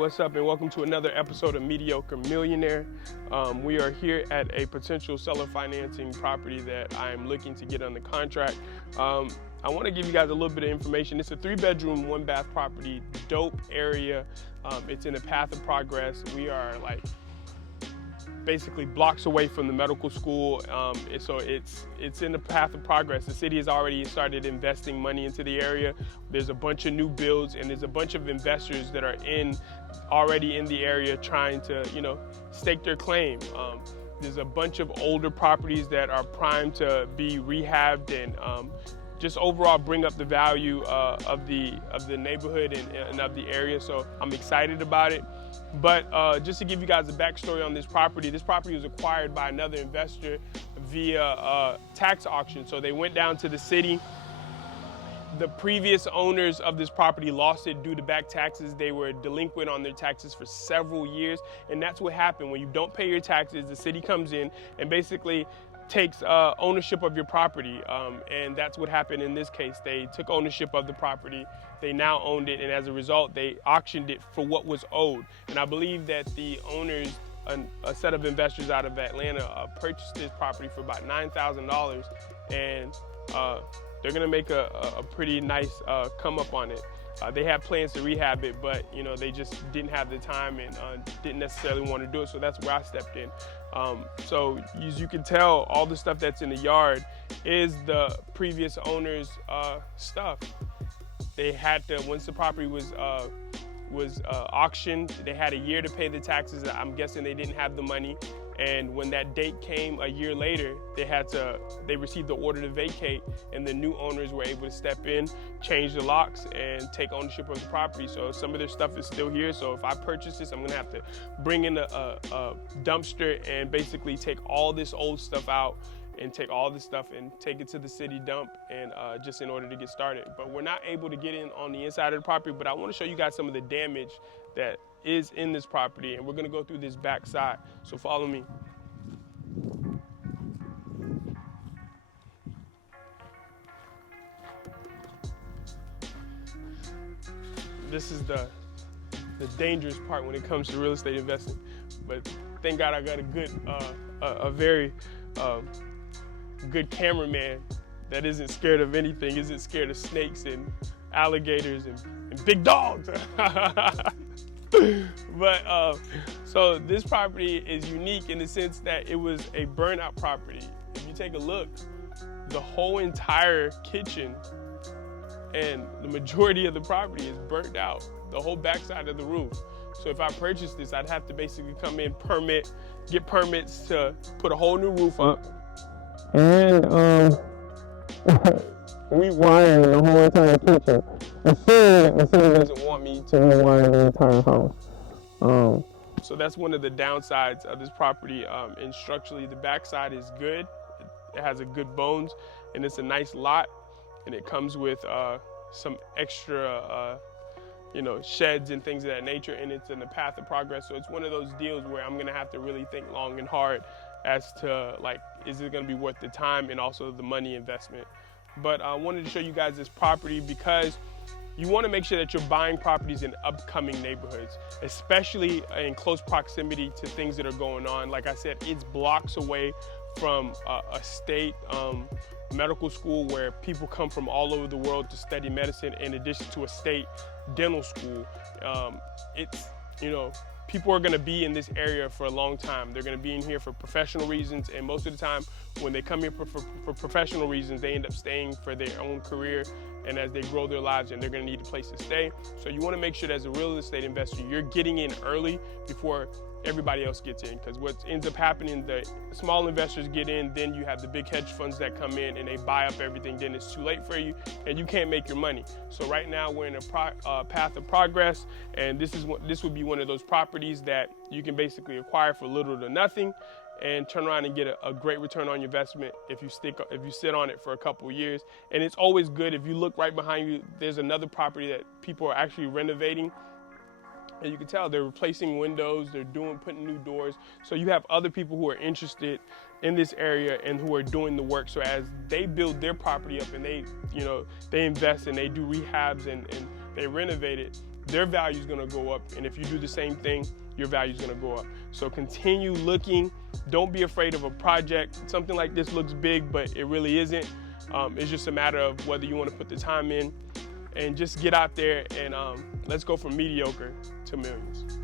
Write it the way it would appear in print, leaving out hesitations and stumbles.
what's up, and welcome to another episode of Mediocre Millionaire. We are here at a potential seller financing property that I'm looking to get under contract. I want to give you guys a little bit of information. It's a 3-bedroom, 1-bath property, dope area. It's in a path of progress. We are like basically blocks away from the medical school, so it's in the path of progress. The city has already started investing money into the area. There's a bunch of new builds, and there's a bunch of investors that are already in the area trying to, stake their claim. There's a bunch of older properties that are primed to be rehabbed and just overall bring up the value of the neighborhood and of the area. So I'm excited about it. But just to give you guys a backstory on this property was acquired by another investor via tax auction. So they went down to the city. The previous owners of this property lost it due to back taxes. They were delinquent on their taxes for several years. And that's what happened. When you don't pay your taxes, the city comes in and basically takes ownership of your property, and that's what happened in this case. They took ownership of the property. They now owned it, and as a result, they auctioned it for what was owed. And I believe that the owners, a set of investors out of Atlanta, purchased this property for about $9,000, and they're gonna make a pretty nice come up on it. They have plans to rehab it, but they just didn't have the time and didn't necessarily want to do it. So that's where I stepped in. So as you can tell, all the stuff that's in the yard is the previous owner's stuff. They had to, once the property was auctioned, they had a year to pay the taxes. I'm guessing they didn't have the money. And when that date came a year later, they received the order to vacate, and the new owners were able to step in, change the locks, and take ownership of the property. So some of their stuff is still here. So if I purchase this, I'm gonna have to bring in a dumpster and basically take all this old stuff out and take all this stuff and take it to the city dump, and just in order to get started. But we're not able to get in on the inside of the property, but I wanna show you guys some of the damage that is in this property, and we're gonna go through this back side. So follow me. This is the dangerous part when it comes to real estate investing. But thank God I got a very good cameraman that isn't scared of anything, isn't scared of snakes and alligators and big dogs. But so this property is unique in the sense that it was a burnout property. If you take a look, the whole entire kitchen and the majority of the property is burnt out, the whole backside of the roof. So if I purchased this, I'd have to basically come in, get permits to put a whole new roof up, and rewire the whole entire kitchen. The city doesn't want me to rewire the entire house. So that's one of the downsides of this property. And structurally, the backside is good. It has a good bones, and it's a nice lot. And it comes with some extra, sheds and things of that nature. And it's in the path of progress. So it's one of those deals where I'm gonna have to really think long and hard as to is it gonna be worth the time and also the money investment. But I wanted to show you guys this property because you want to make sure that you're buying properties in upcoming neighborhoods, especially in close proximity to things that are going on. Like I said, it's blocks away from a state medical school where people come from all over the world to study medicine, in addition to a state dental school. People are going to be in this area for a long time. They're going to be in here for professional reasons, and most of the time when they come here for professional reasons, they end up staying for their own career and as they grow their lives, and they're going to need a place to stay. So you want to make sure that as a real estate investor, you're getting in early before everybody else gets in, because what ends up happening, the small investors get in, then you have the big hedge funds that come in and they buy up everything, then it's too late for you and you can't make your money. So right now we're in a path of progress, and this would be one of those properties that you can basically acquire for little to nothing and turn around and get a great return on your investment if you sit on it for a couple of years. And it's always good, if you look right behind you, there's another property that people are actually renovating. And you can tell they're replacing windows, they're putting new doors. So you have other people who are interested in this area and who are doing the work. So as they build their property up and they invest and they do rehabs and they renovate it, their value is going to go up. And if you do the same thing, your value is going to go up. So continue looking. Don't be afraid of a project. Something like this looks big, but it really isn't. It's just a matter of whether you want to put the time in, and just get out there and let's go from mediocre to millions.